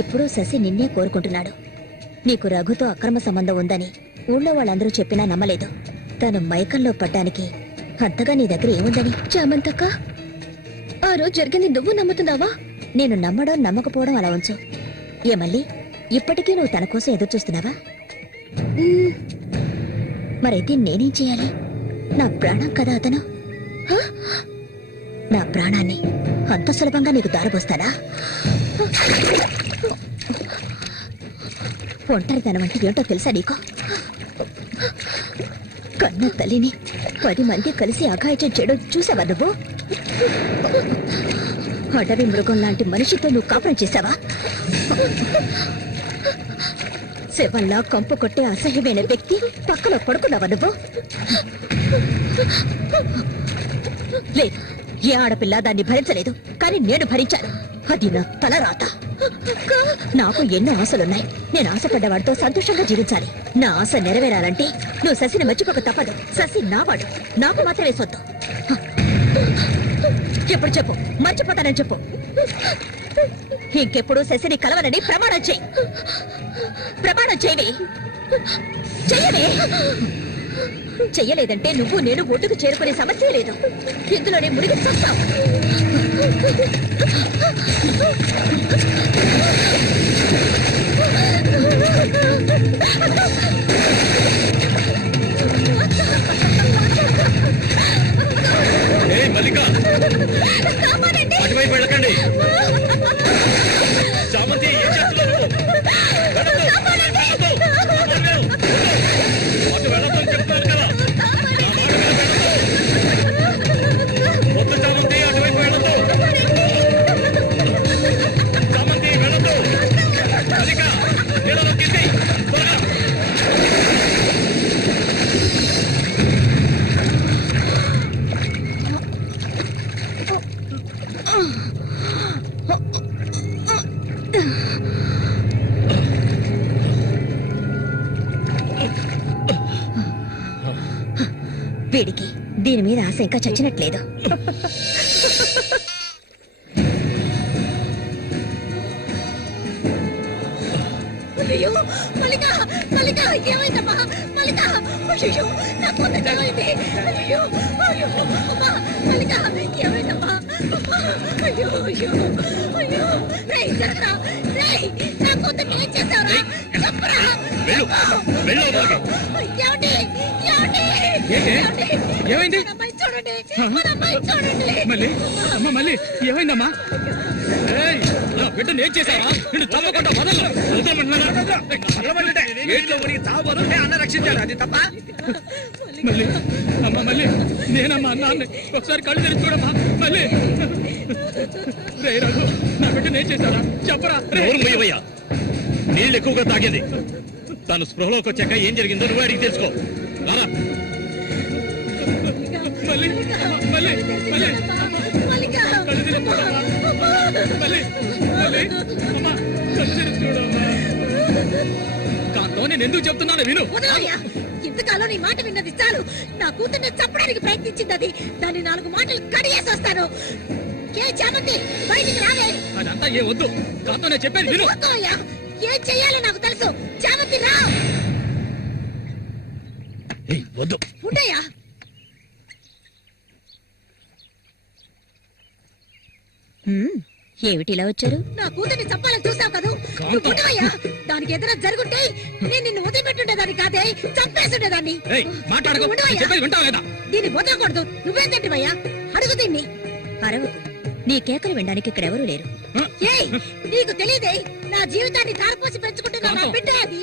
ఇప్పుడు శశి నిన్నే కోరుకుంటున్నాడు. నీకు రఘుతో అక్రమ సంబంధం ఉందని ఊళ్ళో వాళ్ళందరూ చెప్పినా నమ్మలేదు. తను మైకంలో పడ్డానికి అంతగా నీ దగ్గర ఏముందని? చామంతక్క, ఆ రోజు జరిగింది నువ్వు నమ్ముతున్నావా? నేను నమ్మడం నమ్మకపోవడం అలా ఉంచు. ఏ మళ్ళీ ఇప్పటికీ నువ్వు తన కోసం ఎదురు చూస్తున్నావా? మరైతే నేనేం చేయాలి? నా ప్రాణం కదా అతను. నా ప్రాణాన్ని అంత సులభంగా నీకు దారిపోస్తానా? ఒంటరితనం అంటే ఏంటో తెలుసా నీకు? కన్న తల్లిని 10 మంది కలిసి అఘాయిత్యం చేయడం చూసావా నువ్వు? అడవి మృగం లాంటి మనిషితో నువ్వు కాపురం చేశావా? శవంలా కంపు కొట్టే అసహ్యమైన వ్యక్తి పక్కలో పడుకున్నావా నువ్వు? లేదు, ఏ ఆడపిల్ల దాన్ని భరించలేదు, కానీ నేను భరించాను. అది నా తలరాత. నాకు ఎన్నో ఆశలున్నాయి. నేను ఆశపడ్డవాడితో సంతోషంగా జీవించాలి. నా ఆశ నెరవేరాలంటే నువ్వు శశిని మర్చిపోక తప్పదు. శశి నావాడు, నాకు మాత్రమే సొత్తు. ఎప్పుడు చెప్పు, మర్చిపోతానని చెప్పు. ఇంకెప్పుడు శశిని కలవనని ప్రమాణం చేయి. ప్రమాణం చేయవి. చెయ్యవే. చెయ్యలేదంటే నువ్వు నేను ఒడ్డుకు చేరుకునే సమస్య లేదు. ఇందులోనే మునిగి చూస్తావు. మల్లిక, అటువైపు వెళ్ళకండి. చామంతి, ఏం చేస్తున్నావు? అటు వెళ్ళొద్దని చెప్తున్నాను కదా. వద్దు చామంతి, అటువైపు వెళ్ళొద్దు. చామంతి వెళ్ళొద్దు. మల్లిక, నీళ్ళలో కింది త్వరగా. వీడికి దీని మీద ఆశ ఇంకా చచ్చినట్లేదు. అయ్యో మల్లిక, మల్లిక ఏమైందమ్మా? మల్లిక, అయ్యో నా కొంత ఏమైంది? అయ్యో అయ్యో అమ్మా, మల్లిక ఏమైందమ్మా? అయ్యో అయ్యో అయ్యో, రేయ్ జరగరా, రేయ్ నా కొంత ఏం చేస్తావురా? చెప్పరా. ఏమండి, ఏమండి, ఏమైంది? మన అమ్మాయి చూడండి, మన అమ్మాయి చూడండి. మళ్ళీ అమ్మ, మళ్ళీ ఏమైందమ్మా? బిడ్డను ఏం చేశావా? నిన్ను చంపకుండా వదలను. అన్న రక్షించాడు, అది తప్ప. మళ్ళీ అమ్మ, మళ్ళీ నేనమ్మా అన్నాన్ని ఒకసారి కళ్ళు తెరిచి చూడమ్మా. మళ్ళీ రే రఘు, నా బిడ్డను ఏం చేశారా? చెప్పరా. మొయ్యవయ్యా, నీళ్ళు ఎక్కువగా తాగింది. తను స్పృహలోకి వచ్చాక ఏం జరిగిందో నువ్వు అడిగి తెలుసుకో. రారా. మళ్ళీ మళ్ళీ మళ్ళీ మల్లిక, కళ్ళు తెరిచి చూడమ్మా. మళ్ళీ మళ్ళీ అమ్మా, కళ్ళు తెరిచి చూడమ్మా. కాంతో నేను ఎందుకు చెప్తున్నాను విను. వదలయ్యా, ఇంతకాలం నీ మాట విన్నది చాలు. నా కూతుర్ని చంపడానికి ప్రయత్నించింది అది. దాన్ని 4 మాటలు కడిగేసి వస్తాను. ఏ చామంతి, బయటికి రాలే. అదంతా ఏ వద్దు. కాంతో నేను చెప్పాను విను. వదలయ్యా, ఏం చెయ్యాలో నాకు తెలుసు. చామంతి రా. వద్దు. ఉండయ్యా. ఏమిటి ఇలా వచ్చారు? నా కూతుర్ని చంపాలని చూసావు కదా, నువ్వు పుట్టవయ్యా. దానికి ఎదురు జరుగుంటే నేను నిన్ను వదిలిపెట్టుండేదాన్ని కాదే, చంపేస్తుండేదాన్ని. మాట్లాడుకో, వింటావు లేదా? దీన్ని వదలకూడదు. నువ్వేం తింటివయ్యా? అడుగు దీన్ని. అరవు, నీ కేకలు వినడానికి ఇక్కడ ఎవరూ లేరు. ఏయ్, నీకు తెలియదే, నా జీవితాన్ని ధారపోసి పెంచుకుంటున్నా నా బిడ్డ అది.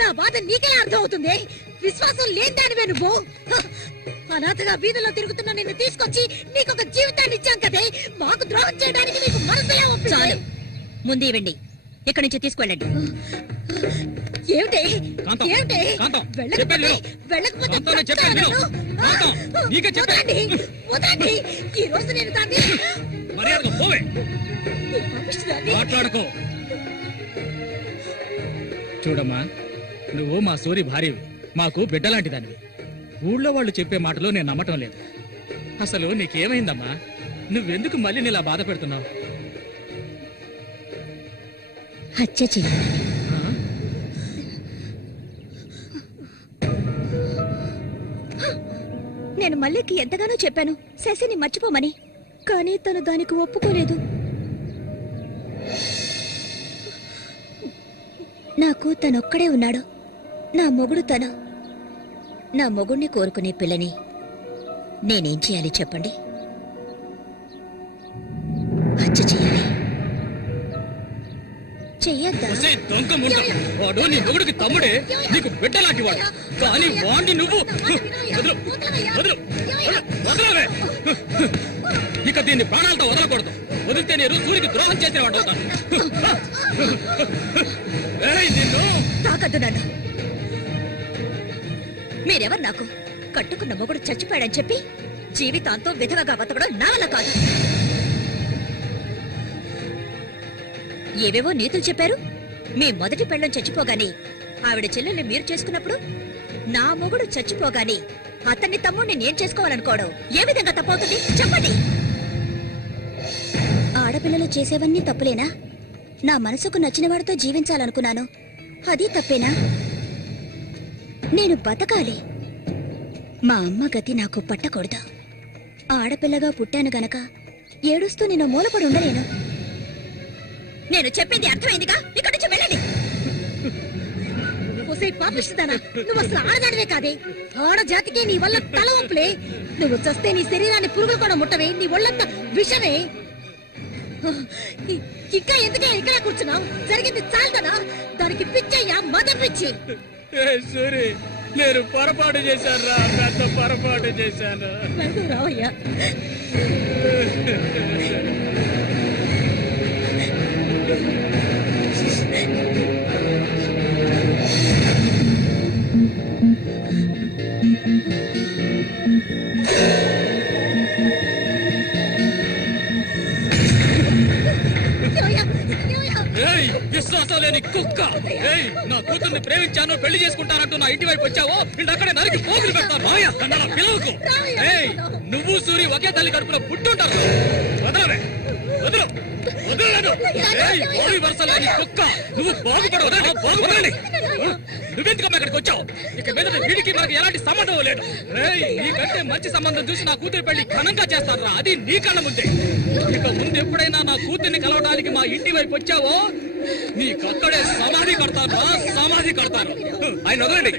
నా బాధ నీకెలా అర్థం అవుతుంది? విశ్వాసం లేనిదానివే నువ్వు. అనాథగా వీధుల్లో తిరుగుతున్నా నిన్ను తీసుకొచ్చి నీకొక జీవితాన్ని ఇచ్చాం కదే, మాకు ద్రోహం చేయడానికి నీకు మనసులే ఒప్పింది. చాలు, ముందు ఇవ్వండి, ఇక్కడి నుంచి తీసుకెళ్ళండి. ఏమిటి ఏమిటి? వెళ్ళకపోతే వదండి. ఈ రోజు నేను దాన్ని మాట్లాడుకో. చూడమ్మా, నువ్వు మా సూరి భార్యవి, మాకు బిడ్డలాంటి దానివి. ఊళ్ళో వాళ్ళు చెప్పే మాటలు నేను నమ్మటం లేదు. అసలు నీకేమైందమ్మా? నువ్వెందుకు మళ్ళీ నీలా బాధ పెడుతున్నావు? హత్య చెయ్యి. నేను మల్లికి ఎంతగానో చెప్పాను శశిని మర్చిపోమని, కానీ తను దానికి ఒప్పుకోలేదు. నాకు తనొక్కడే ఉన్నాడు, నా మొగుడు తను. నా మొగుణ్ణి కోరుకునే పిల్లని నేనేం చేయాలి చెప్పండి? హత్య చెయ్యాలి. చెయ్యొద్దా? వాడు నీ మొగుడికి తమ్ముడే, నీకు బిడ్డలాంటి వాడు, కానీ వాడిని నువ్వు వదలవే. ఇక దీన్ని ప్రాణాలతో వదలకూడదు. వదిలితే నేను సూరికి ద్రోహం చేసిన వాడు అవుతాను. నిన్ను తాకద్దు నన్ను. మీరెవరు నాకు? కట్టుకున్న మొగుడు చచ్చిపోయాడని చెప్పి జీవితాంతం విధవగా బతకడం నా వల్ల కాదు. ఏవేవో నీతులు చెప్పారు. మీ మొదటి పెళ్ళం చచ్చిపోగానే ఆవిడ చెల్లెల్ని మీరు చేసుకున్నప్పుడు, నా మొగుడు చచ్చిపోగానే అతన్ని తమ్ముడిని నేను చేసుకోవాలనుకోవడం ఏ విధంగా తప్పవుతుంది చెప్పండి? ఆడపిల్లలు చేసేవన్నీ తప్పులేనా? నా మనసుకు నచ్చిన వాడితో జీవించాలనుకున్నాను, అది తప్పేనా? నేను బతకాలి. మా అమ్మ గతి నాకు పట్టకూడదు. ఆడపిల్లగా పుట్టాను గనక ఏడుస్తూ నేను మూలపడి ఉండలేను. నేను చెప్పింది అర్థమైందిగా, ఇక్కడి నుంచి వెళ్ళండి. పాపిస్తుందానా? నువ్వు అసలు ఆడదానివే కాదే, ఆడ జాతికే నీ వల్ల తల వంపులే. నువ్వు చస్తే నీ శరీరాన్ని పురుగులు కూడా ముట్టవే, నీ ఒళ్ళంతా విషమే. ఇంకా ఎందుకే ఇక్కడ కూర్చున్నావు? జరిగింది చాలుదనా? దానికి పిచ్చయ్యా, మద పిచ్చి. సూరి, నేను పొరపాటు చేశాను రా, పెద్ద పొరపాటు చేశాను. రావయ్యా. విశ్వాసం లేని కుక్క! నా కూతుర్ని ప్రేమించాను, పెళ్లి చేసుకుంటానంటూ నా ఇంటి వైపు వచ్చావో అక్కడే నరికి పోగులు పెడతాను. పిలవకు. నువ్వు సూరి ఒకే తల్లి కడుపులో పుట్టుంటారు. వదలవే, వదలు, వదలను. వరుస లేని కుక్క, నువ్వు బాగుపడవు. బాగుపడాలి. నువ్వెందుకమ్మా ఇక్కడికి వచ్చావు? ఇక మీద వీడికి మనకి ఎలాంటి సంబంధం లేదు. నీకంటే మంచి సంబంధం చూసి నా కూతురి పెళ్లి ఘనంగా చేస్తారా, అది నీ కళ్ళ ముందే. ఇక ముందు ఎప్పుడైనా నా కూతుర్ని కలవడానికి మా ఇంటి వైపు వచ్చావో నీకక్కడే సమాధి కడతాను, సమాధి కడతాను. ఆయన వదలండి.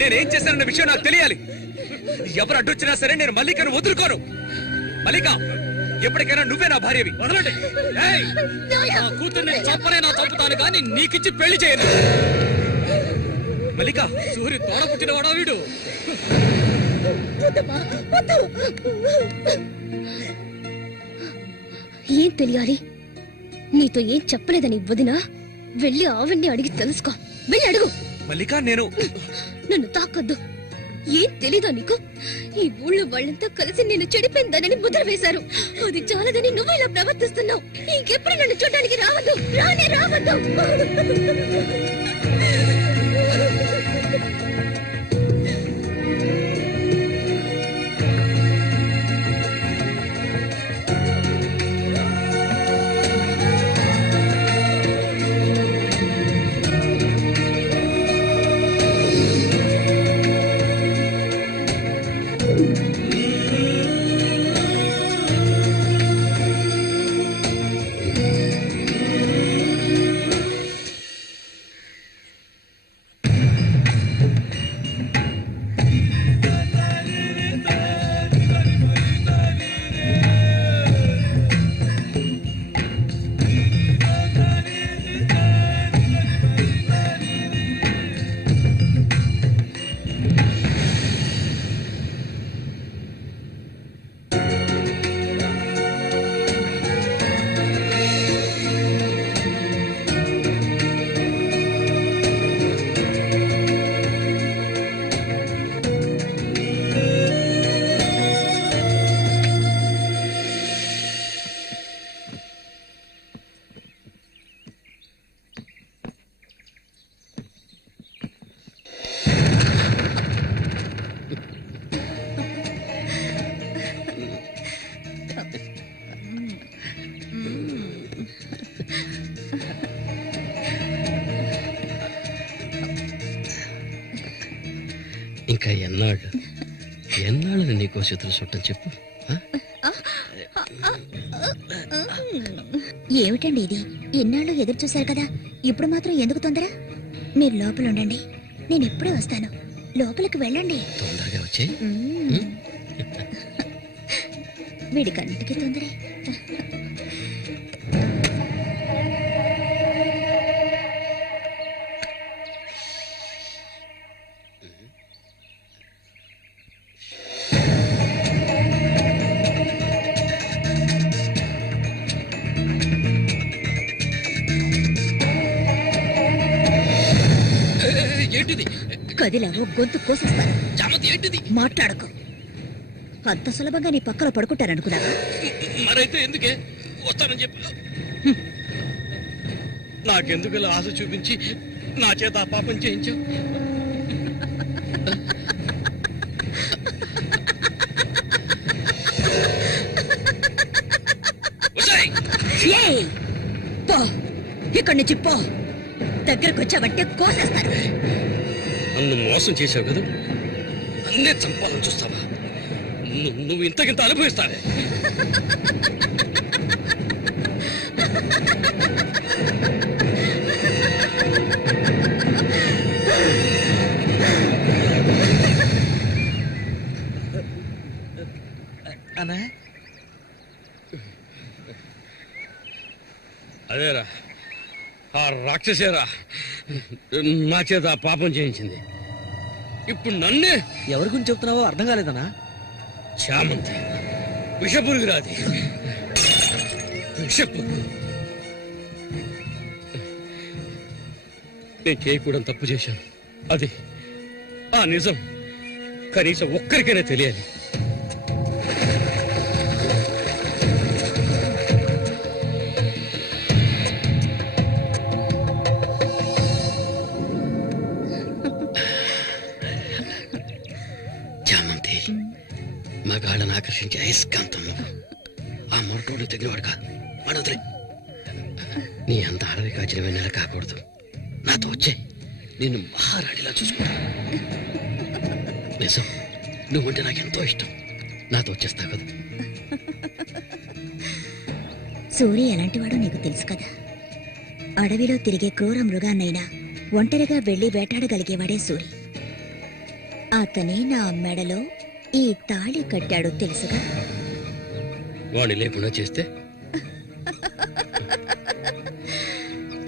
నేనేం చేశానన్న విషయం నాకు తెలియాలి. ఎవరు అడ్డొచ్చినా సరే నేను మల్లికను వదులుకోను. మల్లిక, ఎప్పటికైనా నువ్వే నా భార్యవి. వదలండి. నా కూతుర్ని చంపనైనా చంపుతాను కానీ నీకిచ్చి పెళ్లి చేయను. మల్లిక, సూరి తోడ పుట్టిన వాడా వీడు? ఏం తెలియాలి? నీతో ఏం చెప్పలేదని వదినా, వెళ్ళి ఆవిడ్ని అడిగి తెలుసుకో. వెళ్ళి అడుగు. మల్లిక, నేను నన్ను తాకొద్దు. ఏం తెలీదా నీకు? ఈ ఊళ్ళో వాళ్ళంతా కలిసి నేను చెడిపోయిందనని ముద్ర వేశారు. అది చాలదని నువ్వు ఇలా ప్రవర్తిస్తున్నావు. ఇంకెప్పుడు నన్ను చూడడానికి రావద్దు, రానే రావద్దు. ఎన్నాళ్ళని నీకో చేతులు చుట్టం చెప్పు. ఏమిటండి ఇది? ఎన్నాళ్ళు ఎదురు చూశారు కదా, ఇప్పుడు మాత్రం ఎందుకు తొందర? మీరు లోపల ఉండండి, నేను ఎప్పుడే వస్తాను. లోపలికి వెళ్ళండి. తొందరగా వచ్చే. వీడికన్నిటికీ తొందరే. ఏంటిది? కదిలావో గొంతు కోసేస్తాను. చామంతి ఏంటిది? మాట్లాడకు. అంత సులభంగా నీ పక్కన పడుకుంటారనుకున్నావా? మరైతే ఎందుకే వస్తానని చెప్పి నాకెందుకు ఇలా ఆశ చూపించి నా చేత ఆ పాపం చేయించావు? ఏయ్! పో, ఇక్కడి నుంచి పో. దగ్గరకు వచ్చావంటే కోసేస్తాను. నన్ను మోసం చేశావు కదా, నన్నే చంపాలని చూస్తావా? నువ్వు ఇంతకింత అనుభవిస్తావే. అదేరా, ఆ రాక్షసేరా నా చేత ఆ పాపం చేయించింది. ఇప్పుడు నన్నే. ఎవరి గురించి చెప్తున్నావో అర్థం కాలేదనా? చామంతి విషపురుగురాది, విషపు. నేను చేయకూడదు తప్పు చేశాను. అది ఆ నిజం కనీసం ఒక్కరికైనా తెలియాలి. చామంతి మగాళ్ళని ఆకర్షించే అయస్కాంతం నువ్వు. ఆ మొరటోడు తగినవాడు కాదు, వాడు వదిలే. నీ అంత అడవి కాచిన వెన్నెల కాకూడదు. నాతో వచ్చే నిన్ను మహారాణిలా చూసుకుంటా. నిజం, నువ్వంటే నాకెంతో ఇష్టం. నాతో వచ్చేస్తావు కదా. సూర్య ఎలాంటివాడో నీకు తెలుసు కదా. అడవిలో తిరిగే క్రూర మృగాన్నైనా ఒంటరిగా వెళ్లి వేటాడగలిగేవాడే సూరి. అతనే నా మెడలో ఈ తాళి కట్టాడు తెలుసుగా. వాణ్ణి లేకుండా చేస్తే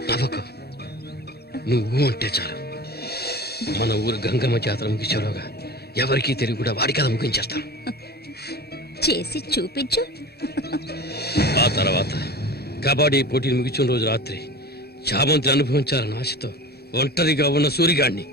నవ్వకు. నువ్వు అంటే చాలు. మన ఊరు గంగమ్మ జాతర ముగించేలోగా ఎవరికీ తెలివి కూడా వాడి కథ ముగించేస్తాను. చేసి చూపించు. ఆ తర్వాత కబడ్డీ పోటీలు ముగించిన రోజు రాత్రి చామంతిని అనుభవించాలన్న ఆశతో ఒంటరిగా ఉన్న సూరిగాడిని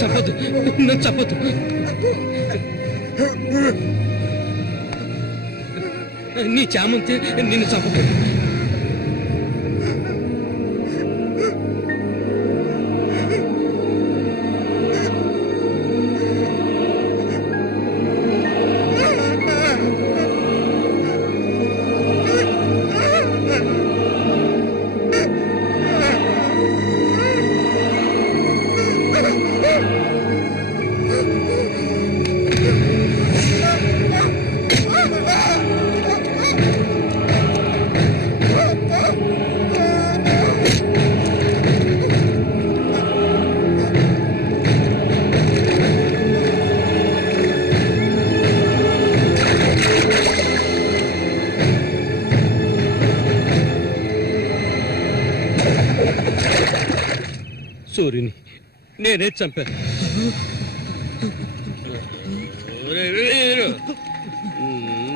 చంపదు, నన్ను చంపదు. నీ చామంతి నిన్ను చంపదు. సూర్యుని నేనే చంపాను.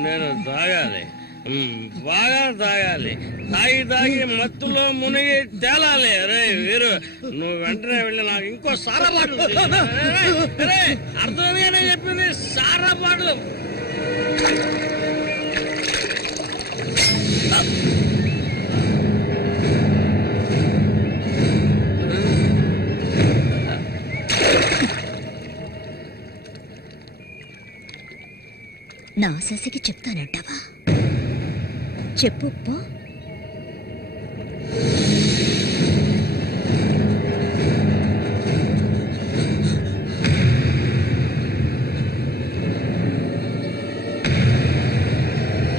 నేను తాగాలి, బాగా తాగాలి. తాగి తాగి మత్తులో మునిగి తేలాలి. అరే వీరు, నువ్వు వెంటనే వెళ్ళి నాకు ఇంకో సారా బాటలు అర్థమేనే చెప్పింది. సారా బాటలు నా శశికి చెప్తానంటావా? చెప్పు పో.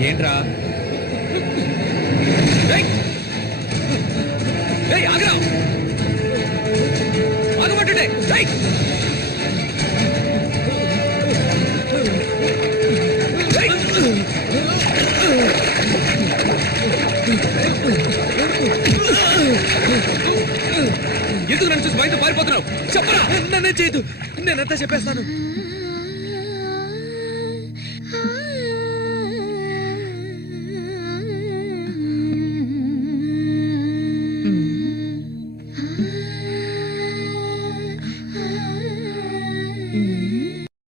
ఏంట్రా ఆగరా ఆగమంటుండే ఎందుకు నన్ను చూసి బయట పారిపోతున్నావు? చెప్పరా. నన్నే చేయదు, నేనంతా చెప్పేస్తాను.